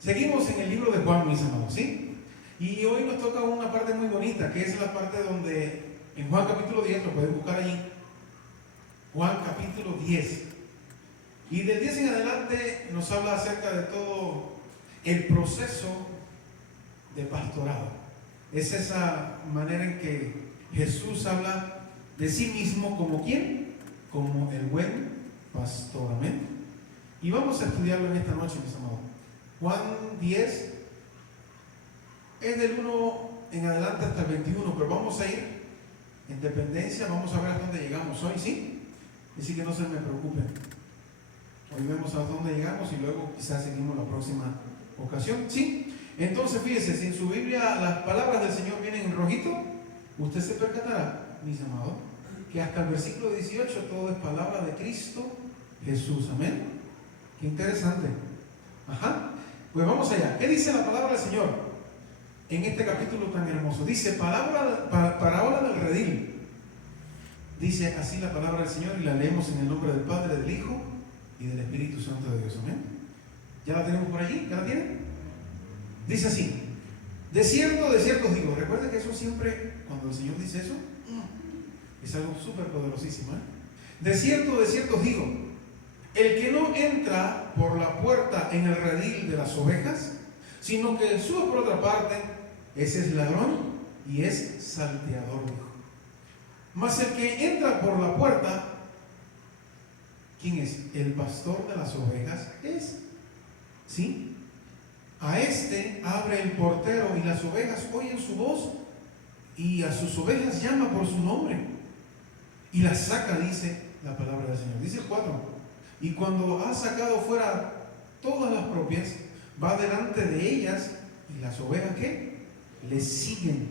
Seguimos en el libro de Juan, mis amados, ¿sí? Y hoy nos toca una parte muy bonita, que es la parte donde en Juan capítulo 10, lo pueden buscar allí, Juan capítulo 10. Y del 10 en adelante nos habla acerca de todo el proceso de pastorado. Es esa manera en que Jesús habla de sí mismo como ¿quién? Como el buen pastor, amén. Y vamos a estudiarlo en esta noche, mis amados. Juan 10 es del 1 en adelante hasta el 21, pero vamos a ir en dependencia, vamos a ver a dónde llegamos hoy, ¿sí? Así que no se me preocupen. Hoy vemos a dónde llegamos y luego quizás seguimos la próxima ocasión, ¿sí? Entonces fíjese, si en su Biblia las palabras del Señor vienen en rojito, usted se percatará, mis amados, que hasta el versículo 18 todo es palabra de Cristo Jesús, amén. Qué interesante. Ajá. Pues vamos allá. ¿Qué dice la palabra del Señor en este capítulo tan hermoso? Dice, parábola del redil. Dice así la palabra del Señor y la leemos en el nombre del Padre, del Hijo y del Espíritu Santo de Dios. Amén. ¿Ya la tenemos por allí? ¿Ya la tienen? Dice así: de cierto os digo. Recuerden que eso siempre, cuando el Señor dice eso, es algo súper poderosísimo, ¿eh? De cierto os digo, el que no entra por la puerta en el redil de las ovejas, sino que sube por otra parte, ese es ladrón y es salteador, dijo. Mas el que entra por la puerta, ¿quién es? El pastor de las ovejas es, ¿sí? A este abre el portero y las ovejas oyen su voz y a sus ovejas llama por su nombre y las saca, dice la palabra del Señor. Dice el 4. Y cuando ha sacado fuera todas las propias, va delante de ellas y las ovejas ¿qué? Le siguen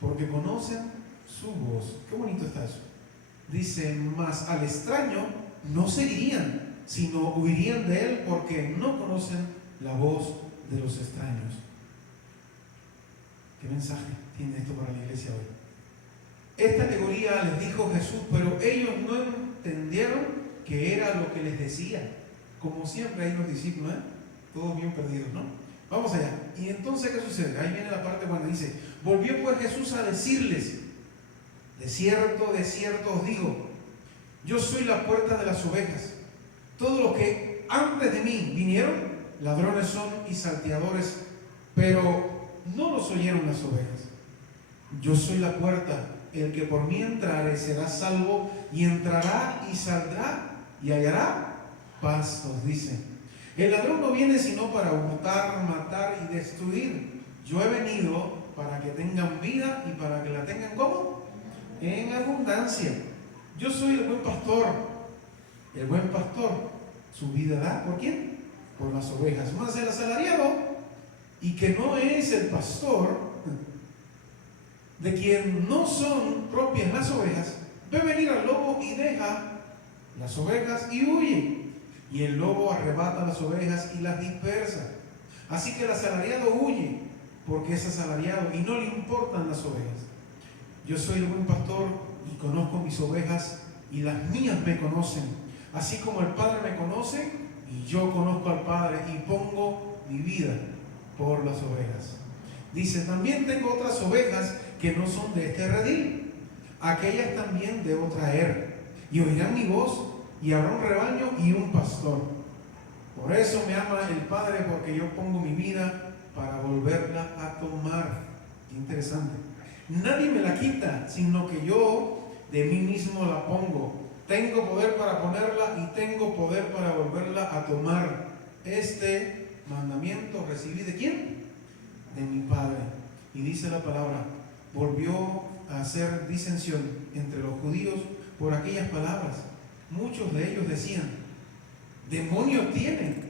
porque conocen su voz. Qué bonito está eso. Dice, mas al extraño no seguirían, sino huirían de él porque no conocen la voz de los extraños. ¿Qué mensaje tiene esto para la iglesia hoy? Esta alegoría les dijo Jesús, pero ellos no entendieron que era lo que les decía. Como siempre hay los discípulos, ¿eh? Todos bien perdidos, ¿no? Vamos allá. Y entonces, ¿qué sucede? Ahí viene la parte cuando dice, volvió pues Jesús a decirles, de cierto os digo, yo soy la puerta de las ovejas. Todos los que antes de mí vinieron, ladrones son y salteadores, pero no los oyeron las ovejas. Yo soy la puerta, el que por mí entrare será salvo, y entrará y saldrá y hallará pastos, dice. El ladrón no viene sino para hurtar, matar y destruir. Yo he venido para que tengan vida y para que la tengan ¿cómo? En abundancia. Yo soy el buen pastor. El buen pastor su vida da, ¿por quién? Por las ovejas. Más el asalariado, y que no es el pastor, de quien no son propias las ovejas, ve venir al lobo y deja las ovejas y huye. Y el lobo arrebata las ovejas y las dispersa. Así que el asalariado huye, porque es asalariado y no le importan las ovejas. Yo soy el buen pastor y conozco mis ovejas y las mías me conocen. Así como el Padre me conoce y yo conozco al Padre y pongo mi vida por las ovejas. Dice, también tengo otras ovejas que no son de este redil. Aquellas también debo traer y oirán mi voz y habrá un rebaño y un pastor. Por eso me ama el Padre, porque yo pongo mi vida para volverla a tomar. Qué interesante. Nadie me la quita, sino que yo de mí mismo la pongo. Tengo poder para ponerla y tengo poder para volverla a tomar. Este mandamiento recibí ¿de quién? De mi Padre. Y dice la palabra, volvió a hacer disensión entre los judíos por aquellas palabras. Muchos de ellos decían, demonio tiene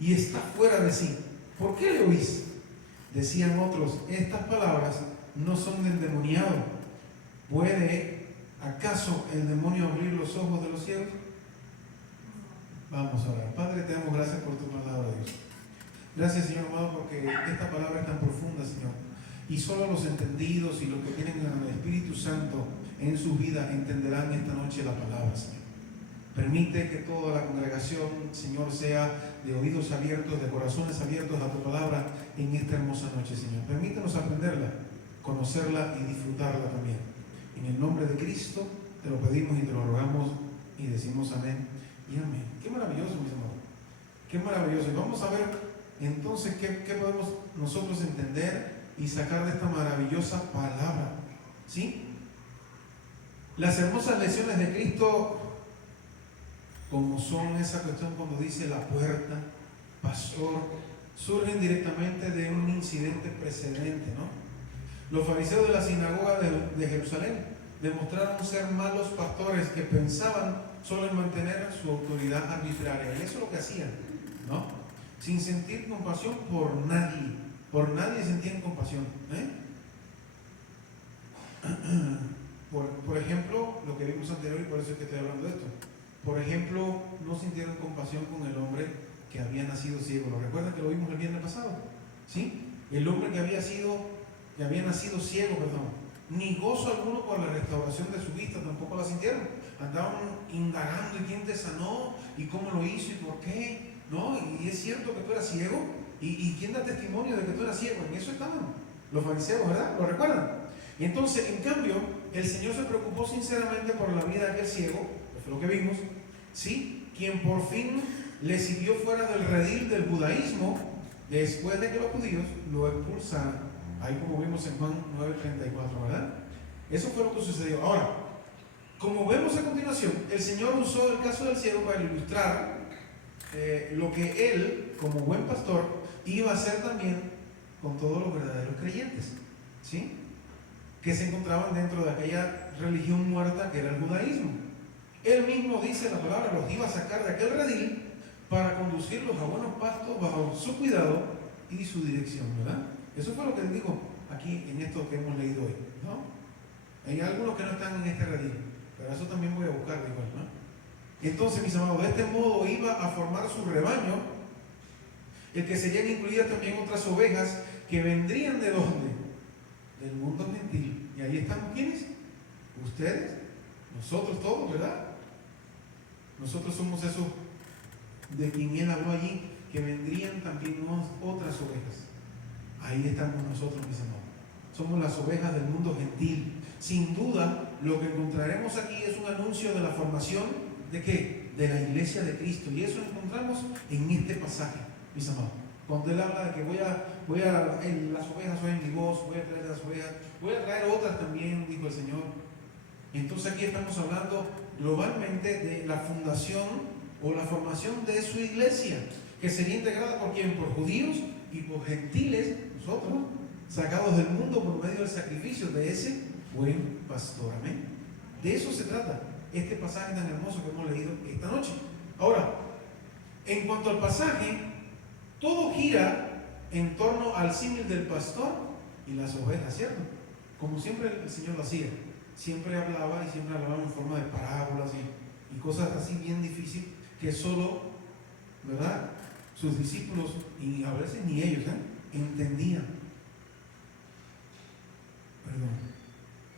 y está fuera de sí. ¿Por qué le oís? Decían otros, estas palabras no son del endemoniado. ¿Puede acaso el demonio abrir los ojos de los ciegos? Vamos a orar. Padre, te damos gracias por tu palabra, Dios. Gracias, Señor amado, porque esta palabra es tan profunda, Señor. Y solo los entendidos y los que tienen al Espíritu Santo en su vida entenderán esta noche la palabra, Señor. Permite que toda la congregación, Señor, sea de oídos abiertos, de corazones abiertos a tu palabra en esta hermosa noche, Señor. Permítanos aprenderla, conocerla y disfrutarla también. En el nombre de Cristo te lo pedimos y te lo rogamos y decimos amén y amén. Qué maravilloso, mis amados. Qué maravilloso. Y vamos a ver entonces qué podemos nosotros entender y sacar de esta maravillosa palabra. ¿Sí? Las hermosas lecciones de Cristo, como son esa cuestión cuando dice la puerta, pastor, surgen directamente de un incidente precedente, ¿no? Los fariseos de la sinagoga de Jerusalén demostraron ser malos pastores que pensaban solo en mantener su autoridad arbitraria. Y eso es lo que hacían, ¿no? Sin sentir compasión por nadie sentían compasión, Por ejemplo, lo que vimos anterior, y por eso es que estoy hablando de esto. Por ejemplo, no sintieron compasión con el hombre que había nacido ciego. ¿Lo recuerdan que lo vimos el viernes pasado? ¿Sí? El hombre que había nacido ciego, ni gozo alguno por la restauración de su vista, tampoco la sintieron. Andaban indagando y quién te sanó y cómo lo hizo y por qué, ¿no? Y es cierto que tú eras ciego, y quién da testimonio de que tú eras ciego. En eso estaban los fariseos, ¿verdad? ¿Lo recuerdan? Y entonces, en cambio, el Señor se preocupó sinceramente por la vida de aquel ciego, que fue lo que vimos, ¿sí? Quien por fin le siguió fuera del redil del judaísmo después de que los judíos lo expulsaron. Ahí como vimos en Juan 9:34, ¿verdad? Eso fue lo que sucedió. Ahora, como vemos a continuación, el Señor usó el caso del ciego para ilustrar lo que Él, como buen pastor, iba a hacer también con todos los verdaderos creyentes, ¿sí? Que se encontraban dentro de aquella religión muerta que era el judaísmo. Él mismo dice la palabra, los iba a sacar de aquel redil para conducirlos a buenos pastos bajo su cuidado y su dirección, ¿verdad? Eso fue lo que él dijo aquí en esto que hemos leído hoy, ¿no? Hay algunos que no están en este redil, pero eso también voy a buscarlo igual, ¿no? Entonces, mis amados, de este modo iba a formar su rebaño, el que serían incluidas también otras ovejas que vendrían ¿de dónde? Del mundo gentil. Y ahí están ¿quiénes? Ustedes, nosotros todos, ¿verdad? Nosotros somos esos de quien él habló allí, que vendrían también otras ovejas. Ahí estamos nosotros, mis amados. Somos las ovejas del mundo gentil. Sin duda, lo que encontraremos aquí es un anuncio de la formación ¿de qué? De la iglesia de Cristo. Y eso lo encontramos en este pasaje, mis amados. Cuando él habla de que las ovejas oyen mi voz, voy a traer las ovejas, voy a traer otras también, dijo el Señor. Entonces aquí estamos hablando globalmente de la fundación o la formación de su iglesia, que sería integrada por quién? Por judíos y por gentiles, nosotros, sacados del mundo por medio del sacrificio de ese buen pastor. Amén. De eso se trata este pasaje tan hermoso que hemos leído esta noche. Ahora, en cuanto al pasaje, todo gira en torno al símil del pastor y las ovejas, ¿cierto? Como siempre el Señor lo hacía. Siempre hablaba en forma de parábolas y cosas así bien difíciles que solo, ¿verdad?, sus discípulos, y a veces ni ellos, entendían. Perdón.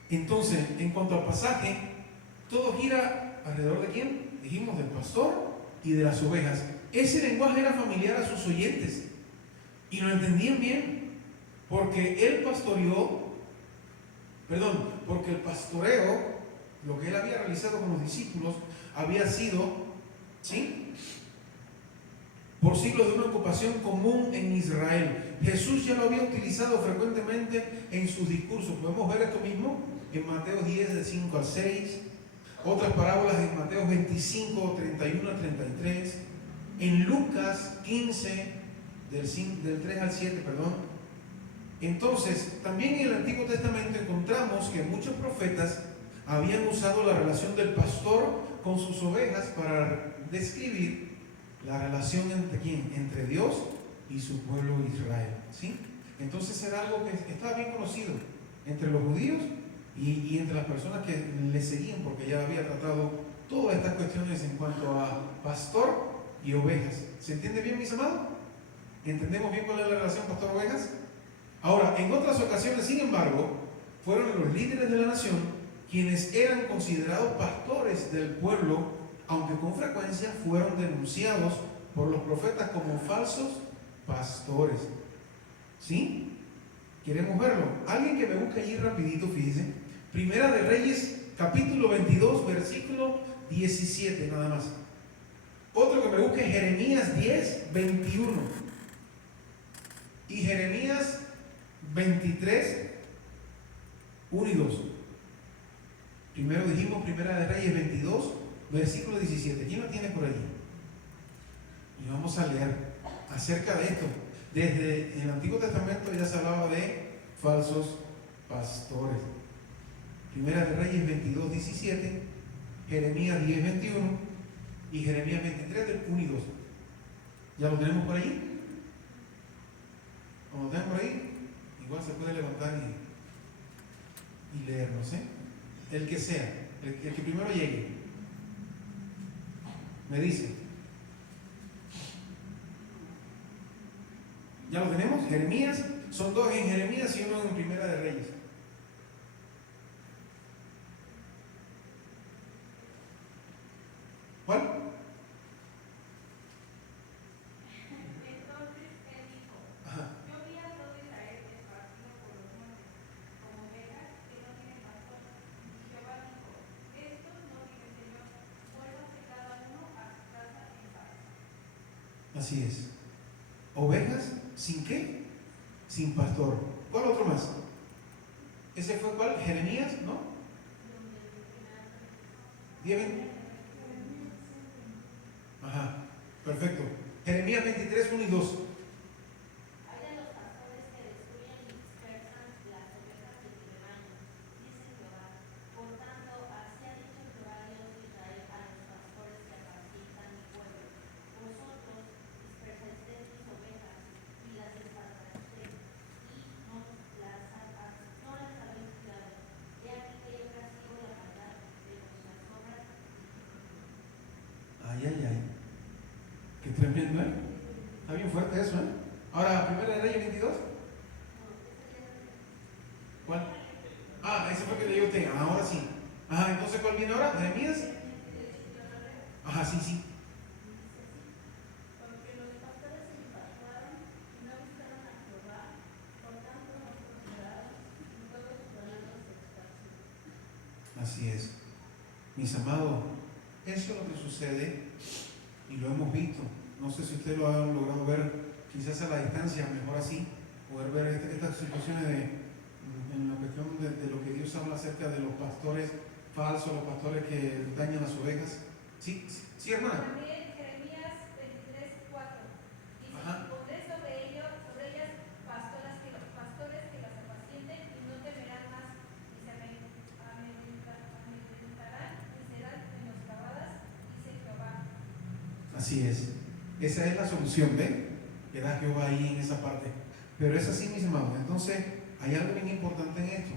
Entonces, en cuanto al pasaje, todo gira alrededor de quién? Dijimos del pastor y de las ovejas. Ese lenguaje era familiar a sus oyentes y lo entendían bien, porque el pastoreo, lo que él había realizado con los discípulos, había sido, ¿sí?, por siglos de una ocupación común en Israel. Jesús ya lo había utilizado frecuentemente en sus discursos. Podemos ver esto mismo en Mateo 10, de 5 al 6, otras parábolas en Mateo 25, 31 al 33, en Lucas 15, del 3 al 7, perdón. Entonces, también en el Antiguo Testamento encontramos que muchos profetas habían usado la relación del pastor con sus ovejas para describir la relación entre quién, entre Dios y su pueblo Israel, ¿sí? Entonces era algo que estaba bien conocido entre los judíos y entre las personas que le seguían, porque ya había tratado todas estas cuestiones en cuanto a pastor y ovejas. ¿Se entiende bien, mis amados? ¿Entendemos bien cuál es la relación pastor-ovejas? Ahora, en otras ocasiones, sin embargo, fueron los líderes de la nación quienes eran considerados pastores del pueblo aunque con frecuencia fueron denunciados por los profetas como falsos pastores. ¿Sí? ¿Queremos verlo? Alguien que me busque allí rapidito, fíjense. Primera de Reyes, capítulo 22, versículo 17, nada más. Otro que me busque, Jeremías 10, 21. Y Jeremías 23, 1 y 2. Primero dijimos Primera de Reyes 22, versículo 17. ¿Quién lo tiene por allí? Y vamos a leer acerca de esto. Desde el Antiguo Testamento ya se hablaba de falsos pastores. Primera de Reyes 22, 17, Jeremías 10, 21 y Jeremías 23, del 1 y 2. ¿Ya lo tenemos por ahí? Como lo tenemos por ahí, igual se puede levantar y leernos, ¿eh? El que sea, el que primero llegue. Me dice. ¿Ya lo tenemos? Jeremías, son dos en Jeremías y uno en Primera de Reyes. ¿Cuál? Entonces él dijo, Ajá. yo vi a todo Israel esparcido por los montes, como ovejas que no tienen pastor. Y Jehová dijo, estos no tienen Señor, vuélvase cada uno a su casa en paz. Así es. Ovejas sin qué? Sin pastor. ¿Cuál otro más? ¿Ese fue cuál? Jeremías, ¿no? 10, ajá, perfecto. Jeremías 23, 1 y 2. Hay de los pastores que destruyen y dispersan las ovejas de tu rebaño, dice Jehová. Por tanto, así ha dicho Jehová Dios de Israel a los pastores que apacientan mi pueblo. Vosotros dispersasteis mis ovejas y las esparzasteis, y no las habéis cuidado. He aquí que yo castigo la maldad de vuestras obras. Ay, ay, ay. Qué tremendo, ¿eh? Está bien fuerte eso, ¿eh? Ahora, Primera de Reyes 22. ¿Cuál? Ah, ese fue el que leí usted. Ahora sí. Ajá, entonces, ¿cuál viene ahora? ¿Jeremías? Ajá, sí, sí. Porque los pastores se infatuaron y no buscaron a Jehová, por tanto no prosperaron y todo su ganado se esparció. Así es. Mis amados, eso es lo que sucede y lo hemos visto. No sé si ustedes lo han logrado ver, quizás a la distancia, mejor así, poder ver estas situaciones en la cuestión de lo que Dios habla acerca de los pastores falsos, los pastores que dañan las ovejas. Sí, sí, sí, hermana. También Jeremías 23, 4 dice: Ajá. Pondré sobre ellas pastores que las apacienten y no temerán más, ni se amedrentarán, ni serán menoscabadas, dice Jehová. Así es. Esa es la solución, ¿ven? Que da Jehová ahí en esa parte. Pero es así, mis hermanos. Entonces, hay algo bien importante en esto.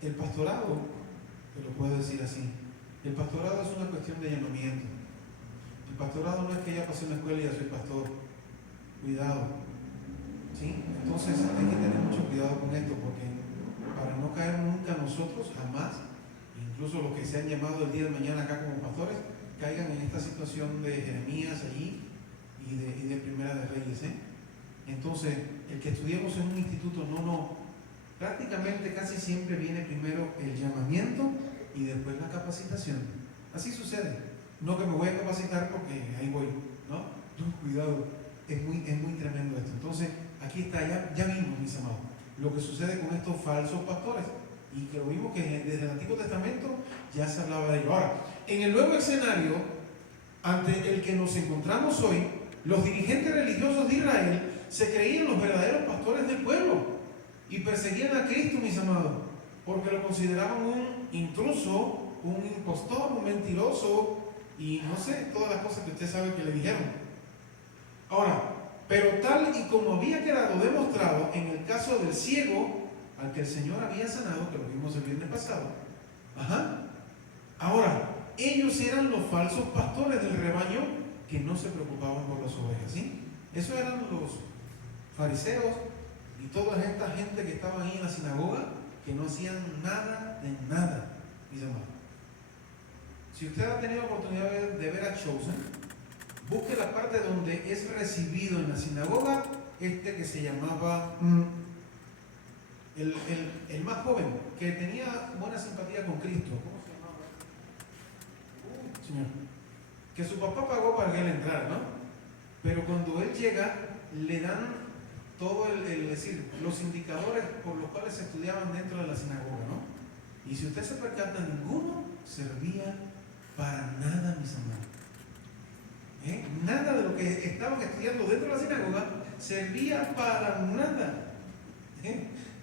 El pastorado, te lo puedo decir así, el pastorado es una cuestión de llamamiento. El pastorado no es que ya pasé en la escuela y ya soy pastor. Cuidado. ¿Sí? Entonces hay que tener mucho cuidado con esto, porque para no caer nunca nosotros, jamás, incluso los que se han llamado el día de mañana acá como pastores, caigan en esta situación de Jeremías allí y de Primera de Reyes, ¿eh? Entonces, el que estudiemos en un instituto, prácticamente casi siempre viene primero el llamamiento y después la capacitación. Así sucede. No que me voy a capacitar porque ahí voy, ¿no? Cuidado, es muy tremendo esto. Entonces, aquí está, ya vimos, mis amados, lo que sucede con estos falsos pastores. Y que lo vimos que desde el Antiguo Testamento ya se hablaba de ello. Ahora, en el nuevo escenario, ante el que nos encontramos hoy, los dirigentes religiosos de Israel se creían los verdaderos pastores del pueblo y perseguían a Cristo, mis amados, porque lo consideraban un intruso, un impostor, un mentiroso y no sé, todas las cosas que usted sabe que le dijeron. Ahora, pero tal y como había quedado demostrado en el caso del ciego al que el Señor había sanado, que lo vimos el viernes pasado, ahora, ellos eran los falsos pastores del rebaño que no se preocupaban por las ovejas, ¿sí? Esos eran los fariseos y toda esta gente que estaba ahí en la sinagoga, que no hacían nada de nada, mis hermanos. Si usted ha tenido la oportunidad de ver a Chosen, busque la parte donde es recibido en la sinagoga que se llamaba el más joven, que tenía buena simpatía con Cristo. ¿Cómo se llamaba? Señor. Que su papá pagó para que él entrara, ¿no? Pero cuando él llega, le dan todo es decir, los indicadores por los cuales se estudiaban dentro de la sinagoga, ¿no? Y si usted se percata, ninguno servía para nada, mis amados. Nada de lo que estaban estudiando dentro de la sinagoga servía para nada.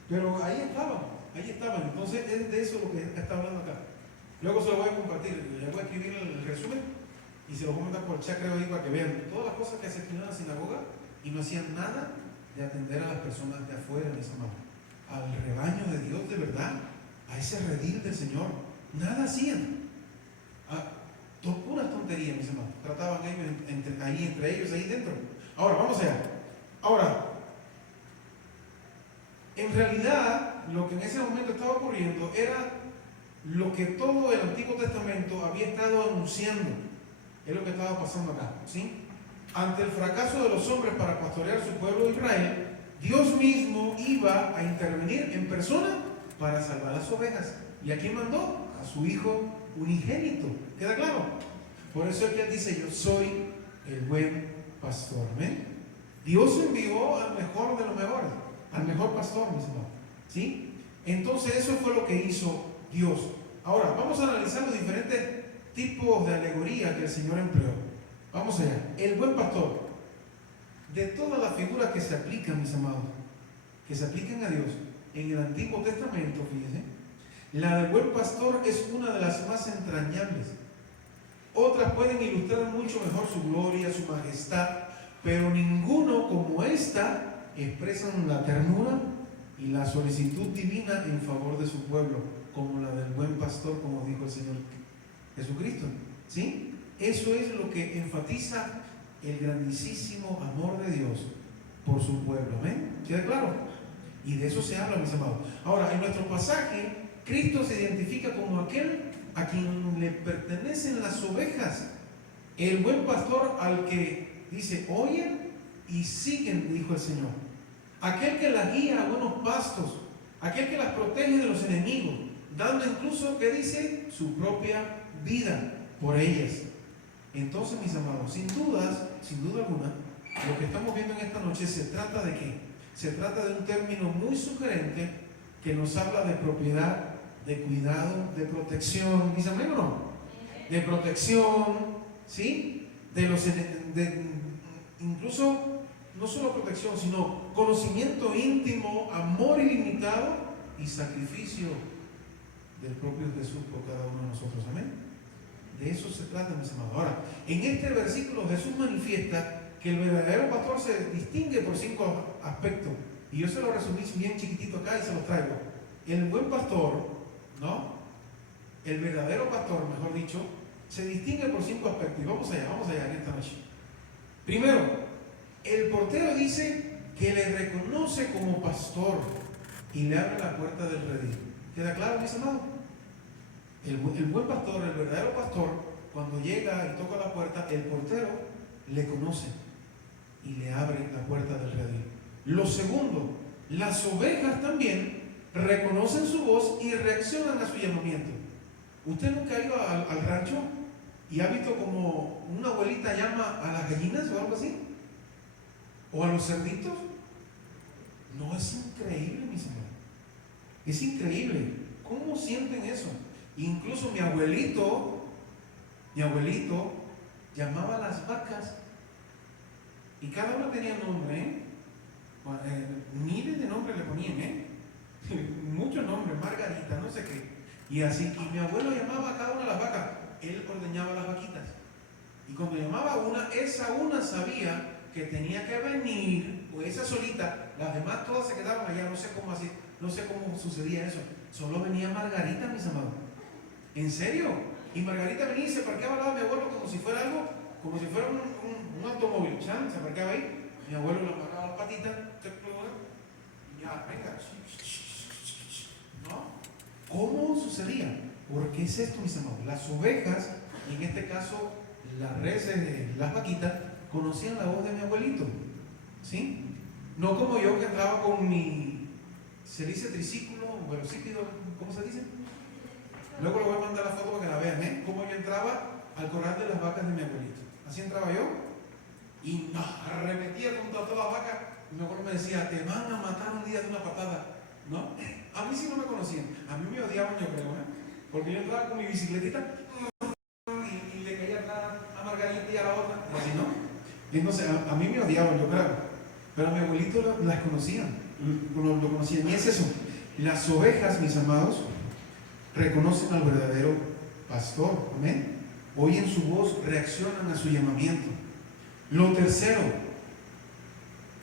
Pero ahí estaban. Entonces es de eso lo que está hablando acá. Luego se lo voy a compartir, le voy a escribir el resumen y se lo voy a mandar por el chat, creo ahí, para que vean todas las cosas que se estudiaban en la sinagoga y no hacían nada de atender a las personas de afuera, mis amados, al rebaño de Dios de verdad, a ese redil del Señor. Nada hacían. Puras tonterías, mis hermanos. Trataban ellos entre ellos, ahí dentro. Ahora, vamos allá. Ahora, en realidad, lo que en ese momento estaba ocurriendo era lo que todo el Antiguo Testamento había estado anunciando. Es lo que estaba pasando acá, ¿sí? Ante el fracaso de los hombres para pastorear su pueblo Israel, Dios mismo iba a intervenir en persona para salvar las ovejas. ¿Y a quién mandó? A su Hijo unigénito. ¿Queda claro? Por eso es que él dice: yo soy el buen pastor. ¿Amén? Dios envió al mejor de los mejores, al mejor pastor, mis hermanos, ¿sí? Entonces eso fue lo que hizo Dios. Ahora vamos a analizar los diferentes tipos de alegoría que el Señor empleó. Vamos allá. El buen pastor. De todas las figuras que se aplican, mis amados, que se aplican a Dios en el Antiguo Testamento, fíjense, la del buen pastor es una de las más entrañables. Otras pueden ilustrar mucho mejor su gloria, su majestad, pero ninguno como esta expresan la ternura y la solicitud divina en favor de su pueblo, como la del buen pastor, como dijo el Señor Jesucristo. ¿Sí? Eso es lo que enfatiza el grandísimo amor de Dios por su pueblo. ¿Amén? ¿Queda claro? Y de eso se habla, mis amados. Ahora, en nuestro pasaje, Cristo se identifica como aquel a quien le pertenecen las ovejas. El buen pastor al que dice: oyen y siguen, dijo el Señor. Aquel que las guía a buenos pastos, aquel que las protege de los enemigos, dando incluso, ¿qué dice?, su propia vida por ellas. Entonces, mis amados, sin duda alguna, lo que estamos viendo en esta noche se trata de ¿qué? Se trata de un término muy sugerente que nos habla de propiedad, de cuidado, de protección. ¿Dice amén o no? De protección, ¿sí? Incluso, no solo protección, sino conocimiento íntimo, amor ilimitado y sacrificio del propio Jesús por cada uno de nosotros. Amén. De eso se trata, mis amados. Ahora, en este versículo Jesús manifiesta que el verdadero pastor se distingue por 5 aspectos. Y yo se lo resumí bien chiquitito acá y se los traigo. El buen pastor, ¿no? El verdadero pastor, mejor dicho, se distingue por 5 aspectos. Y vamos allá en esta noche. Primero, el portero dice que le reconoce como pastor y le abre la puerta del redil. ¿Queda claro, mis amados? El buen pastor, el verdadero pastor, cuando llega y toca la puerta, el portero le conoce y le abre la puerta del redil. Lo segundo, las ovejas también reconocen su voz y reaccionan a su llamamiento. ¿Usted nunca ha ido al rancho y ha visto como una abuelita llama a las gallinas o algo así? ¿O a los cerditos? No, es increíble, mis hermanos. Es increíble. ¿Cómo sienten eso? Incluso mi abuelito llamaba a las vacas y cada una tenía nombre, miles de nombres le ponían, muchos nombres, Margarita, no sé qué, y así. Y mi abuelo llamaba a cada una de las vacas, él ordeñaba las vaquitas, y cuando llamaba a una, esa una sabía que tenía que venir, o esa solita, las demás todas se quedaban allá, no sé cómo sucedía eso, solo venía Margarita, mis amados. ¿En serio? Y Margarita venía y se parqueaba al lado de mi abuelo como si fuera algo, como si fuera un automóvil. ¿Saben? Se parqueaba ahí, mi abuelo le amarraba las patitas, y ya, venga. ¿No? ¿Cómo sucedía? ¿Por qué es esto, mis amados? Las ovejas Y en este caso, las reses, las vaquitas, conocían la voz de mi abuelito. ¿Sí? No como yo que entraba con mi, se dice triciclo, velocípedo, ¿cómo se dice? Luego le voy a mandar la foto para que la vean, ¿eh? Cómo yo entraba al corral de las vacas de mi abuelito. Así entraba yo y nos arremetía contra todas las vacas. Y mi abuelo me decía, te van a matar un día de una patada. ¿No? A mí sí no me conocían, a mí me odiaban, yo creo, ¿eh? Porque yo entraba con mi bicicletita y le caía a Margarita y a la otra, y así, ¿no? Y entonces a mí me odiaban, yo creo. Pero a mi abuelito las conocían, lo conocían. Y es eso, las ovejas, mis amados, reconocen al verdadero pastor, amén. Oyen su voz, reaccionan a su llamamiento. Lo tercero,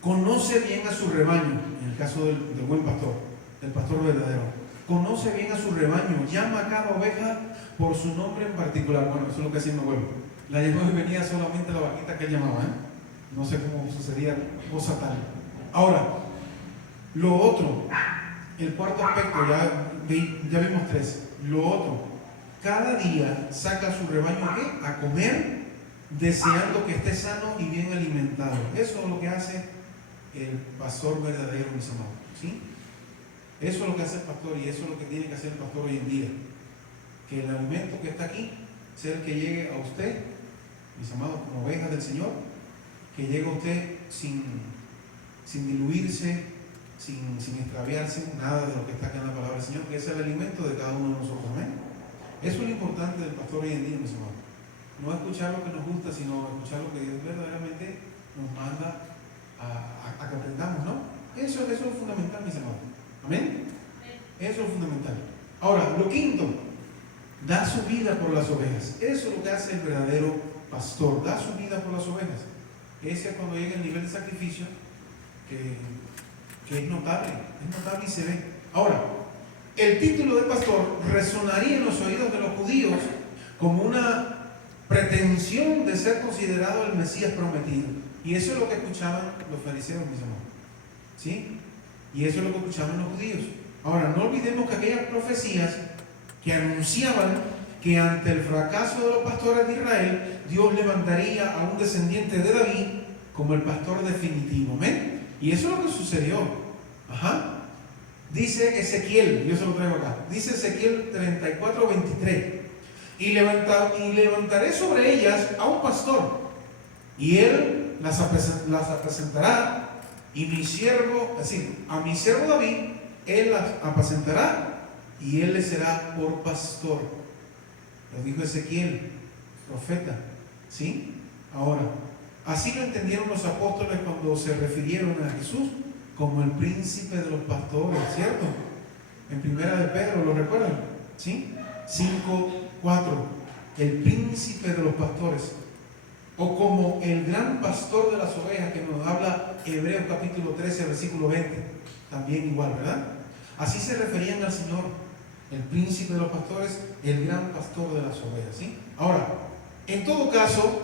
conoce bien a su rebaño, en el caso del buen pastor, del pastor verdadero. Conoce bien a su rebaño, llama a cada oveja por su nombre en particular. Bueno, eso es lo que hacía mi abuelo. La llamaba y venía solamente la vaquita que él llamaba, ¿eh? No sé cómo sucedía cosa tal. Ahora, lo otro, el cuarto aspecto, ya vimos tres. Lo otro, cada día saca a su rebaño ¿qué? A comer, deseando que esté sano y bien alimentado. Eso es lo que hace el pastor verdadero, mis amados. ¿Sí? Eso es lo que hace el pastor y eso es lo que tiene que hacer el pastor hoy en día. Que el alimento que está aquí sea el que llegue a usted, mis amados, como ovejas del Señor, que llegue a usted sin diluirse, sin extraviarse, nada de lo que está acá en la palabra del Señor, que es el alimento de cada uno de nosotros. Amén. Eso es lo importante del pastor hoy en día, mis amados. No escuchar lo que nos gusta, sino escuchar lo que Dios verdaderamente nos manda a que aprendamos, ¿no? Eso es fundamental, mis amados. Amén. Eso es fundamental. Ahora, lo quinto, da su vida por las ovejas. Eso es lo que hace el verdadero pastor, da su vida por las ovejas. Ese es cuando llega el nivel de sacrificio que es notable y se ve. Ahora, el título de pastor resonaría en los oídos de los judíos como una pretensión de ser considerado el Mesías prometido. Y eso es lo que escuchaban los fariseos, mis hermanos. ¿Sí? Y eso es lo que escuchaban los judíos. Ahora, no olvidemos que aquellas profecías que anunciaban que ante el fracaso de los pastores de Israel, Dios levantaría a un descendiente de David como el pastor definitivo. ¿Amén? Y eso es lo que sucedió. Ajá. Dice Ezequiel, yo se lo traigo acá. Dice Ezequiel 34:23. Y levantaré sobre ellas a un pastor, y él las apacentará, y mi siervo, es decir, a mi siervo David, él las apacentará, y él le será por pastor. Lo dijo Ezequiel, profeta. ¿Sí? Ahora, así lo entendieron los apóstoles cuando se refirieron a Jesús como el príncipe de los pastores, ¿cierto? En primera de Pedro, ¿lo recuerdan? ¿Sí? 5:4, el príncipe de los pastores, o como el gran pastor de las ovejas, que nos habla Hebreos capítulo 13, versículo 20, también igual, ¿verdad? Así se referían al Señor, el príncipe de los pastores, el gran pastor de las ovejas, ¿sí? Ahora, en todo caso,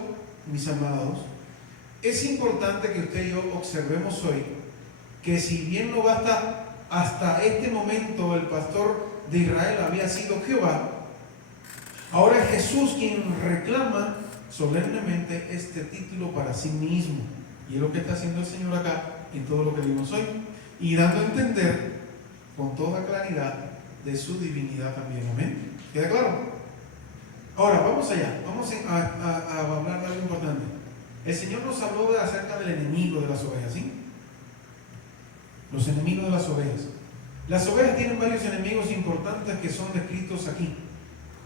mis amados, es importante que usted y yo observemos hoy que si bien no basta, hasta este momento el pastor de Israel había sido Jehová, ahora es Jesús quien reclama solemnemente este título para sí mismo. Y es lo que está haciendo el Señor acá en todo lo que vimos hoy, y dando a entender con toda claridad de su divinidad también. Amén. ¿Queda claro? Ahora vamos allá, vamos a hablar de algo importante. El Señor nos habló acerca del enemigo de las ovejas, ¿sí? Los enemigos de las ovejas. Las ovejas tienen varios enemigos importantes que son descritos aquí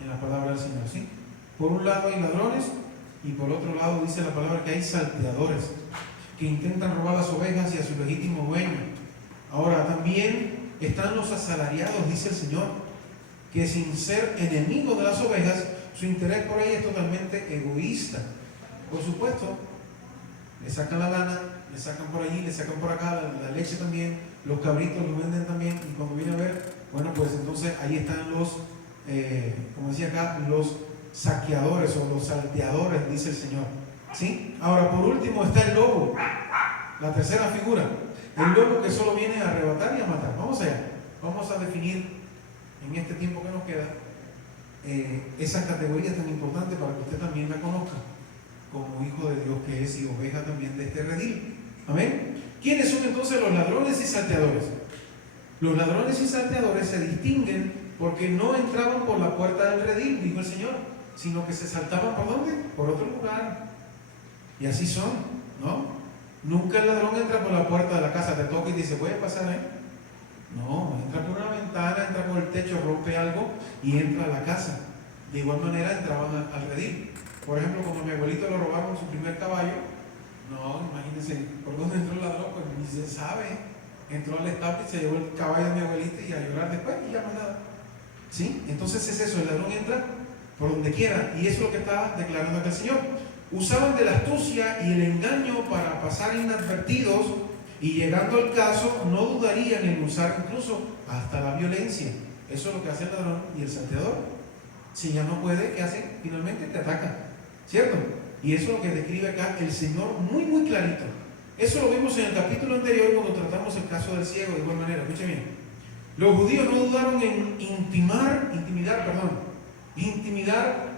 en la palabra del Señor, ¿sí? Por un lado hay ladrones, y por otro lado dice la palabra que hay salteadores que intentan robar las ovejas y a su legítimo dueño. Ahora también están los asalariados, dice el Señor, que sin ser enemigos de las ovejas, su interés por ellas es totalmente egoísta. Por supuesto, le sacan la lana, le sacan por allí, le sacan por acá, la leche también, los cabritos los venden también, y cuando viene a ver, bueno, pues entonces ahí están los, como decía acá, los saqueadores o los salteadores, dice el Señor. ¿Sí? Ahora, por último está el lobo, la tercera figura, el lobo que solo viene a arrebatar y a matar. Vamos allá, vamos a definir en este tiempo que nos queda esa categoría tan importante para que usted también la conozca como hijo de Dios que es y oveja también de este redil. Amén. ¿Quiénes son entonces los ladrones y salteadores? Los ladrones y salteadores se distinguen porque no entraban por la puerta del redil, dijo el Señor, sino que se saltaban ¿por dónde? Por otro lugar. Y así son, ¿no? Nunca el ladrón entra por la puerta de la casa, te toca y dice, voy a pasar ahí. No, entra por una ventana, entra por el techo, rompe algo y entra a la casa. De igual manera entraban al redil. Por ejemplo, cuando a mi abuelito le robaron su primer caballo, no, imagínense, ¿por dónde entró el ladrón? Pues ni se sabe. Entró al establo y se llevó el caballo de mi abuelita y a llorar después y ya más nada. ¿Sí? Entonces es eso, el ladrón entra por donde quiera y eso es lo que está declarando acá el Señor. Usaban de la astucia y el engaño para pasar inadvertidos y llegando al caso no dudarían en usar incluso hasta la violencia. Eso es lo que hace el ladrón y el salteador. Si ya no puede, ¿qué hace? Finalmente te ataca, ¿cierto? Y eso es lo que describe acá el Señor muy muy clarito. Eso lo vimos en el capítulo anterior cuando tratamos el caso del ciego. De igual manera, escuchen bien. Los judíos no dudaron en intimidar,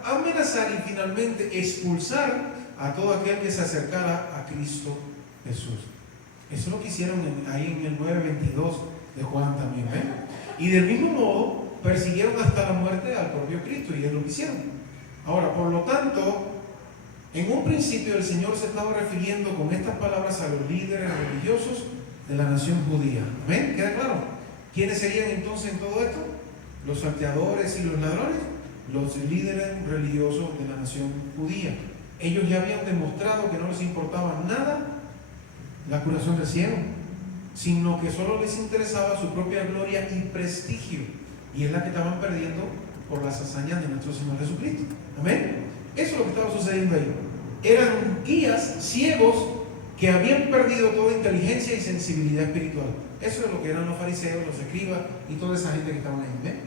amenazar y finalmente expulsar a todo aquel que se acercara a Cristo Jesús. Eso es lo que hicieron ahí en el 9:22 de Juan también, ¿ven? Y del mismo modo persiguieron hasta la muerte al propio Cristo y es lo que hicieron. Ahora, por lo tanto, en un principio el Señor se estaba refiriendo con estas palabras a los líderes religiosos de la nación judía. ¿Ven? ¿Queda claro? ¿Quiénes serían entonces en todo esto? Los salteadores y los ladrones, los líderes religiosos de la nación judía. Ellos ya habían demostrado que no les importaba nada la curación del ciego, sino que solo les interesaba su propia gloria y prestigio, y es la que estaban perdiendo por las hazañas de nuestro Señor Jesucristo. Amén. Eso es lo que estaba sucediendo ahí. Eran guías ciegos que habían perdido toda inteligencia y sensibilidad espiritual. Eso es lo que eran los fariseos, los escribas y toda esa gente que estaban ahí. ¿Ven?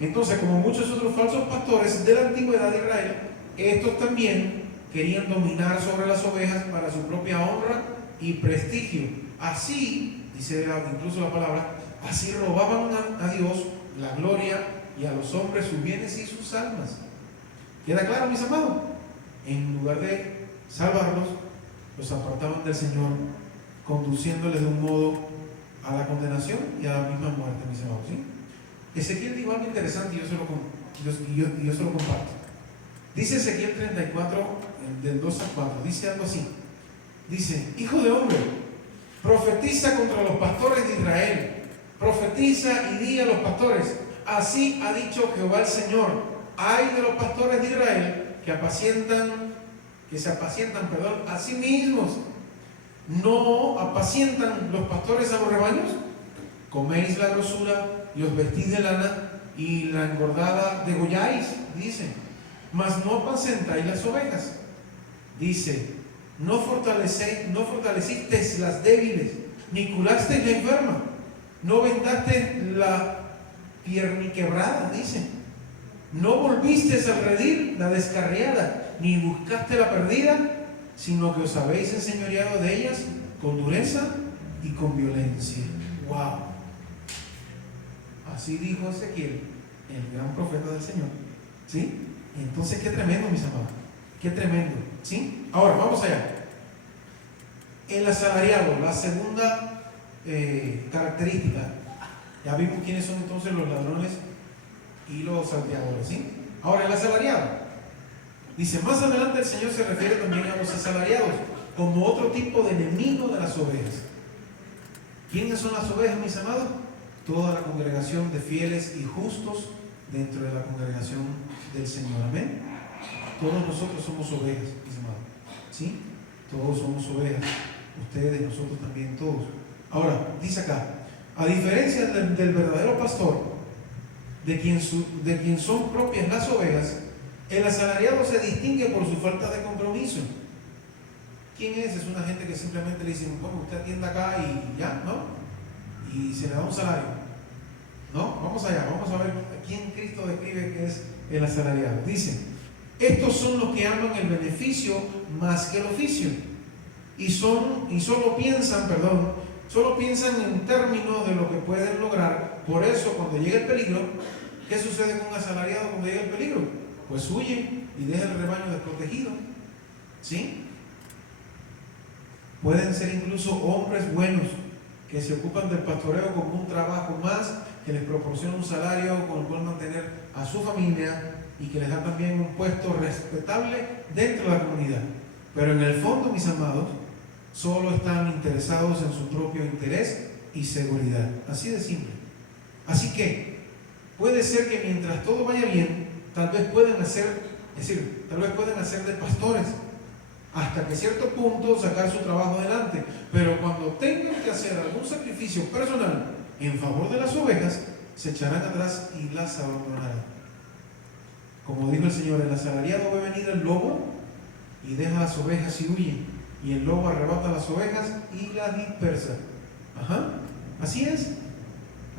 Entonces, como muchos otros falsos pastores de la antigüedad de Israel, estos también querían dominar sobre las ovejas para su propia honra y prestigio. Así, dice incluso la palabra, así robaban a Dios la gloria y a los hombres sus bienes y sus almas. ¿Queda claro, mis amados? En lugar de salvarlos, los apartaban del Señor, conduciéndoles de un modo a la condenación y a la misma muerte, mis amados. ¿Sí? Ezequiel dijo algo interesante y yo se lo comparto. Dice Ezequiel 34, del 2 al 4, dice algo así. Dice, hijo de hombre, profetiza contra los pastores de Israel. Profetiza y di a los pastores, así ha dicho Jehová el Señor. Hay de los pastores de Israel que se apacientan a sí mismos. ¿No apacientan los pastores a los rebaños? Coméis la grosura y os vestís de lana y la engordada degolláis, dice. Mas no apacentáis las ovejas. Dice, no fortalecisteis las débiles, ni curasteis la enferma, no vendasteis la pierniquebrada, dice. No volvisteis al redil la descarriada, ni buscaste la perdida, sino que os habéis enseñoreado de ellas con dureza y con violencia. ¡Wow! Así dijo Ezequiel, el gran profeta del Señor. ¿Sí? Entonces, qué tremendo, mis amados. Qué tremendo. ¿Sí? Ahora, vamos allá. El asalariado, la segunda característica. Ya vimos quiénes son entonces los ladrones y los salteadores, ¿sí? Ahora, el asalariado. Dice, más adelante el Señor se refiere también a los asalariados como otro tipo de enemigo de las ovejas. ¿Quiénes son las ovejas, mis amados? Toda la congregación de fieles y justos dentro de la congregación del Señor. Amén. Todos nosotros somos ovejas, mis amados. ¿Sí? Todos somos ovejas. Ustedes, nosotros también, todos. Ahora, dice acá, a diferencia del verdadero pastor, de quien son propias las ovejas, el asalariado se distingue por su falta de compromiso. ¿Quién es? Es una gente que simplemente le dicen, bueno, usted atienda acá y ya, ¿no? Y se le da un salario. ¿No? Vamos allá, vamos a ver quién Cristo describe que es el asalariado. Dice, estos son los que aman el beneficio más que el oficio. Y solo piensan en términos de lo que pueden lograr. Por eso, cuando llega el peligro, ¿Qué sucede con un asalariado cuando llega el peligro? Pues huye y deja el rebaño desprotegido. ¿Sí? Pueden ser incluso hombres buenos que se ocupan del pastoreo como un trabajo más, que les proporciona un salario con el cual mantener a su familia y que les da también un puesto respetable dentro de la comunidad. Pero en el fondo, mis amados, solo están interesados en su propio interés y seguridad. Así de simple. Así que puede ser que mientras todo vaya bien, tal vez puedan hacer de pastores hasta que cierto punto sacar su trabajo adelante. Pero cuando tengan que hacer algún sacrificio personal en favor de las ovejas, se echarán atrás y las abandonarán. Como dijo el Señor, el asalariado ve venir el lobo y deja las ovejas y huye, y el lobo arrebata las ovejas y las dispersa. Ajá, así es.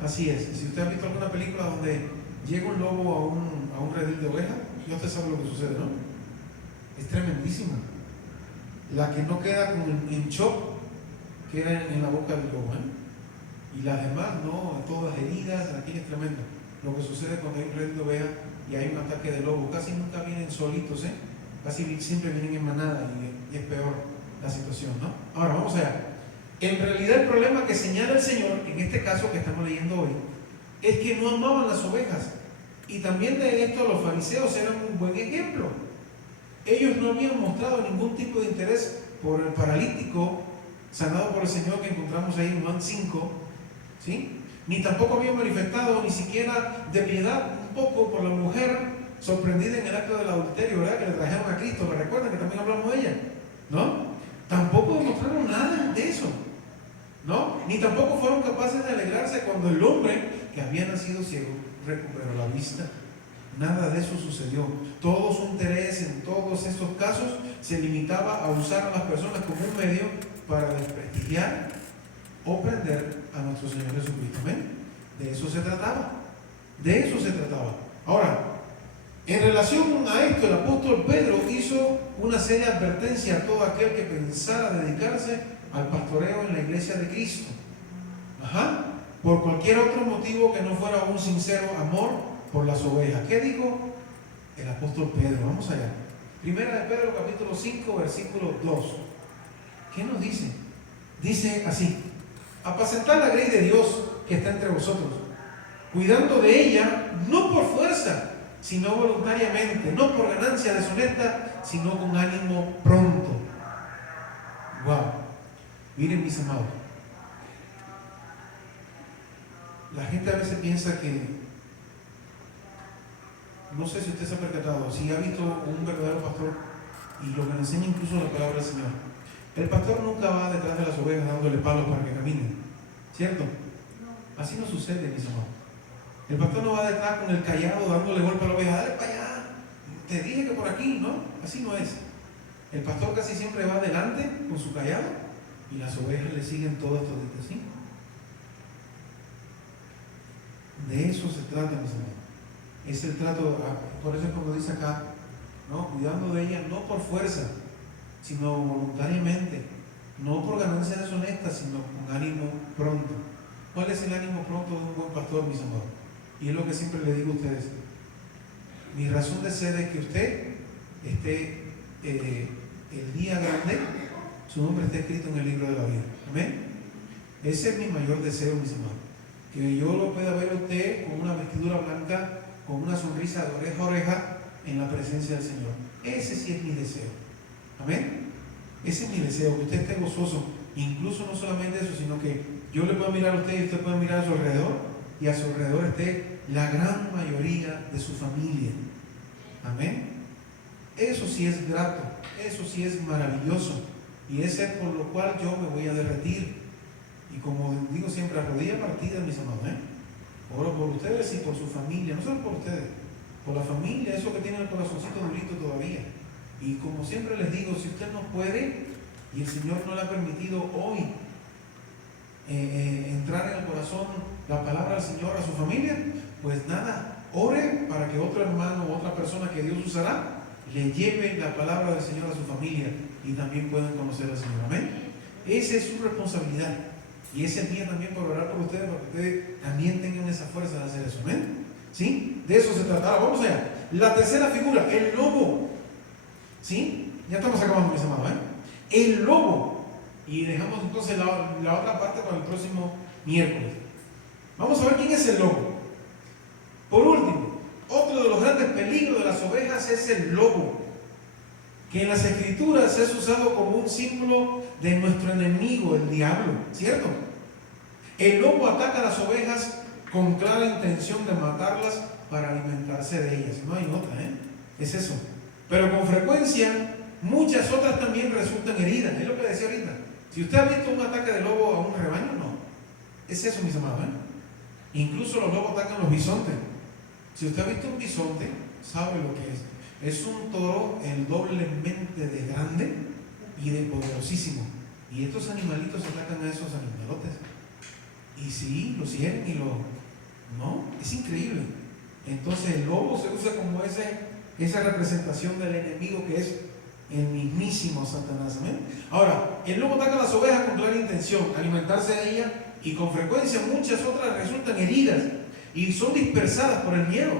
Así es. Si usted ha visto alguna película donde llega un lobo a un redil de ovejas, ya usted sabe lo que sucede, ¿no? Es tremendísimo. La que no queda como en shock queda en la boca del lobo, ¿eh? Y las demás, no, todas heridas. Aquí es tremendo lo que sucede cuando hay un redil de ovejas y hay un ataque de lobo. Casi nunca vienen solitos, ¿eh? Casi siempre vienen en manada y es peor la situación, ¿no? Ahora, vamos allá. En realidad el problema que señala el Señor, en este caso que estamos leyendo hoy, es que no amaban las ovejas. Y también de esto los fariseos eran un buen ejemplo. Ellos no habían mostrado ningún tipo de interés por el paralítico sanado por el Señor que encontramos ahí en Juan 5, ¿sí? Ni tampoco habían manifestado ni siquiera de piedad un poco por la mujer sorprendida en el acto del adulterio, ¿verdad? Que le trajeron a Cristo. ¿Me recuerdan que también hablamos de ella? ¿No? Tampoco demostraron nada de eso, ¿no? Ni tampoco fueron capaces de alegrarse cuando el hombre que había nacido ciego recuperó la vista. Nada de eso sucedió. Todo su interés en todos estos casos se limitaba a usar a las personas como un medio para desprestigiar o prender a nuestro Señor Jesucristo. ¿Amén? De eso se trataba. De eso se trataba. Ahora, en relación a esto, el apóstol Pedro hizo una seria advertencia a todo aquel que pensara dedicarse al pastoreo en la iglesia de Cristo. Ajá. Por cualquier otro motivo que no fuera un sincero amor por las ovejas. ¿Qué dijo el apóstol Pedro? Vamos allá. Primera de Pedro, capítulo 5, versículo 2. ¿Qué nos dice? Dice así: apacentad la grey de Dios que está entre vosotros, cuidando de ella, no por fuerza, sino voluntariamente, no por ganancia deshonesta, sino con ánimo pronto. Wow. Miren, mis amados, la gente a veces piensa que, no sé si usted se ha percatado, si ha visto un verdadero pastor y lo que le enseña incluso la palabra del Señor. El pastor nunca va detrás de las ovejas dándole palos para que caminen, ¿cierto? Así no sucede, mis amados. El pastor no va detrás con el cayado dándole golpe a la oveja, dale para allá, te dije que por aquí, ¿no? Así no es. El pastor casi siempre va adelante con su cayado y las ovejas le siguen todas, ¿sí? De eso se trata, mis amados. Es el trato, por eso es como dice acá, ¿no? Cuidando de ella no por fuerza, sino voluntariamente, no por ganancia deshonesta, sino con ánimo pronto. ¿Cuál es el ánimo pronto de un buen pastor, mis amados? Y es lo que siempre le digo a ustedes. Mi razón de ser es que usted esté el día grande, su nombre esté escrito en el libro de la vida. ¿Amén? Ese es mi mayor deseo, mis amados. Que yo lo pueda ver a usted con una vestidura blanca, con una sonrisa de oreja a oreja en la presencia del Señor. Ese sí es mi deseo. Amén. Ese es mi deseo, que usted esté gozoso. Incluso no solamente eso, sino que yo le pueda mirar a usted y usted pueda mirar a su alrededor, y a su alrededor esté la gran mayoría de su familia. Amén. Eso sí es grato, eso sí es maravilloso, y ese es por lo cual yo me voy a derretir. Y como digo siempre, a rodilla partida, mis amados, oro por ustedes y por su familia, no solo por ustedes, por la familia, eso que tiene el corazoncito durito todavía. Y como siempre les digo, si usted no puede y el Señor no le ha permitido hoy entrar en el corazón la palabra del Señor a su familia, pues nada, ore para que otro hermano o otra persona que Dios usará le lleve la palabra del Señor a su familia y también puedan conocer al Señor. Amén. Esa es su responsabilidad. Y ese es mía también por orar por ustedes, para que ustedes también tengan esa fuerza de hacer eso. Amén. ¿Sí? De eso se trata. Ahora, vamos allá. La tercera figura, el lobo. ¿Sí? Ya estamos acabando, mis amados, El lobo. Y dejamos entonces la otra parte para el próximo miércoles. Vamos a ver quién es el lobo. Por último, otro de los grandes peligros de las ovejas es el lobo, que en las escrituras es usado como un símbolo de nuestro enemigo, el diablo, ¿cierto? El lobo ataca a las ovejas con clara intención de matarlas para alimentarse de ellas. No hay otra, es eso. Pero con frecuencia, muchas otras también resultan heridas. Es lo que decía ahorita. Si usted ha visto un ataque de lobo a un rebaño, no. Es eso, mis amados, Incluso los lobos atacan los bisontes. Si usted ha visto un bisonte, sabe lo que es. Es un toro el doblemente de grande y de poderosísimo. Y estos animalitos atacan a esos animalotes. Y sí, los hieren y no, es increíble. Entonces el lobo se usa como esa representación del enemigo que es el mismísimo Satanás. ¿Amén? Ahora, el lobo ataca a las ovejas con clara intención, alimentarse de ellas, y con frecuencia muchas otras resultan heridas y son dispersadas por el miedo.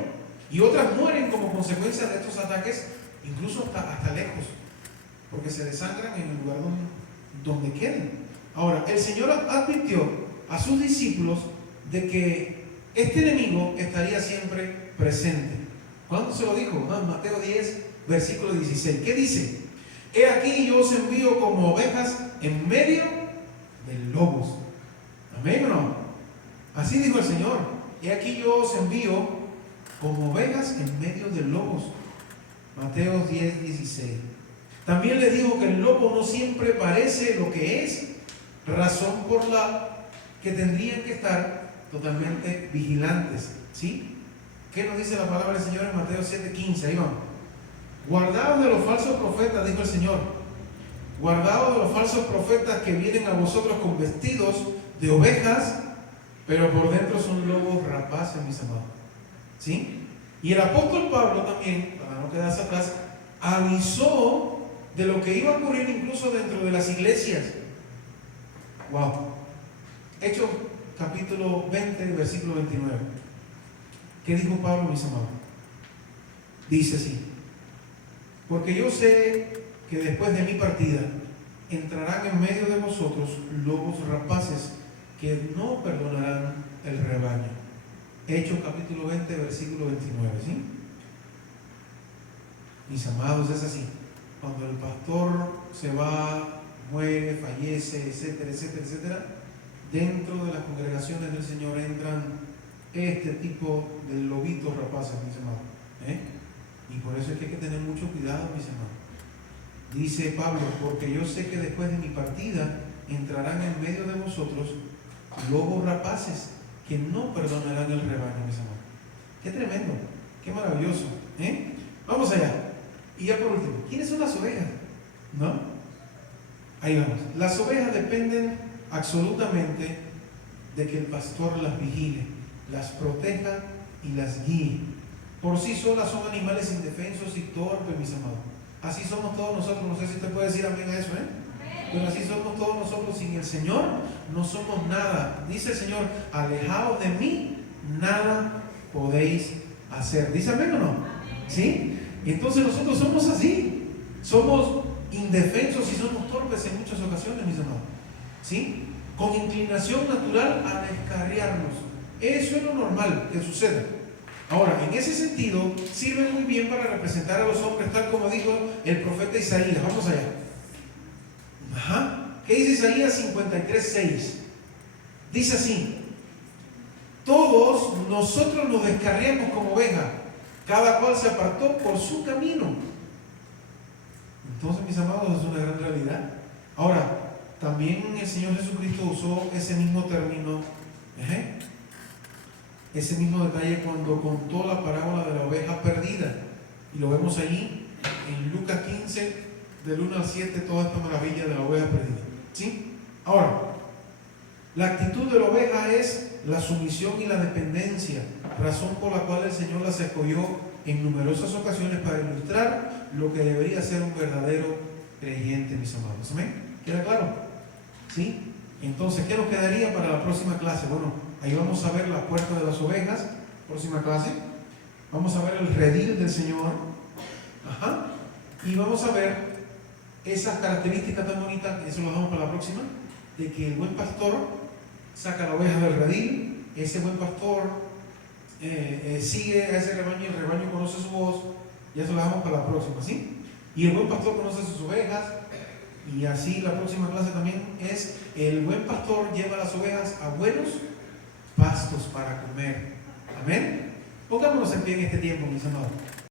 Y otras mueren como consecuencia de estos ataques, incluso hasta lejos, porque se desangran en el lugar donde queden. Ahora, el Señor advirtió a sus discípulos de que este enemigo estaría siempre presente. ¿Cuándo se lo dijo? Mateo 10, versículo 16. ¿Qué dice? He aquí yo os envío como ovejas en medio de lobos. ¿Amén o no? Así dijo el Señor. He aquí yo os envío como ovejas en medio de lobos. Mateo 10, 16. También le dijo que el lobo no siempre parece lo que es, razón por la que tendrían que estar totalmente vigilantes. ¿Sí? ¿Qué nos dice la palabra del Señor en Mateo 7, 15? Ahí vamos. Guardaos de los falsos profetas, dijo el Señor. Guardaos de los falsos profetas que vienen a vosotros con vestidos de ovejas, pero por dentro son lobos rapaces, mis amados. ¿Sí? Y el apóstol Pablo también, para no quedarse atrás, avisó de lo que iba a ocurrir incluso dentro de las iglesias. Wow. Hechos capítulo 20, versículo 29. ¿Qué dijo Pablo, mis amados? Dice así: porque yo sé que después de mi partida entrarán en medio de vosotros lobos rapaces que no perdonarán el rebaño. Hechos capítulo 20, versículo 29, ¿sí? Mis amados, es así. Cuando el pastor se va, muere, fallece, etcétera, etcétera, etcétera, dentro de las congregaciones del Señor entran este tipo de lobitos rapaces, mis amados. Y por eso es que hay que tener mucho cuidado, mis amados. Dice Pablo: porque yo sé que después de mi partida entrarán en medio de vosotros lobos rapaces que no perdonarán el rebaño, mis amados. Qué tremendo, qué maravilloso. Vamos allá. Y ya por último, ¿quiénes son las ovejas? ¿No? Ahí vamos. Las ovejas dependen absolutamente de que el pastor las vigile, las proteja y las guíe. Por sí solas son animales indefensos y torpes, mis amados. Así somos todos nosotros. No sé si usted puede decir amén a eso, Pero así somos todos nosotros. Sin el Señor no somos nada. Dice el Señor: alejaos de mí, nada podéis hacer. ¿Dice amén o no? ¿Sí? Entonces nosotros somos así. Somos indefensos y somos torpes en muchas ocasiones, mis amados. ¿Sí? Con inclinación natural a descarriarnos. Eso es lo normal que sucede. Ahora, en ese sentido, sirve muy bien para representar a los hombres, tal como dijo el profeta Isaías. Vamos allá. ¿Qué dice Isaías 53:6? Dice así: todos nosotros nos descarriamos como oveja, cada cual se apartó por su camino. Entonces, mis amados, es una gran realidad. Ahora, también el Señor Jesucristo usó ese mismo término, ese mismo detalle cuando contó la parábola de la oveja perdida. Y lo vemos allí en Lucas 15, del 1 al 7, toda esta maravilla de la oveja perdida. ¿Sí? Ahora, la actitud de la oveja es la sumisión y la dependencia, razón por la cual el Señor las escogió en numerosas ocasiones para ilustrar lo que debería ser un verdadero creyente, mis amados. ¿Amén? ¿Queda claro? ¿Sí? Entonces, ¿qué nos quedaría para la próxima clase? Bueno, ahí vamos a ver la puerta de las ovejas, próxima clase. Vamos a ver el redil del Señor. Ajá. Y vamos a ver esas características tan bonitas, eso lo dejamos para la próxima, de que el buen pastor saca la oveja del redil, ese buen pastor sigue a ese rebaño, el rebaño conoce su voz, y eso lo dejamos para la próxima, ¿sí? Y el buen pastor conoce sus ovejas, y así la próxima clase también es: el buen pastor lleva a las ovejas a buenos pastos para comer. Amén. Pongámonos en pie en este tiempo, mis amados.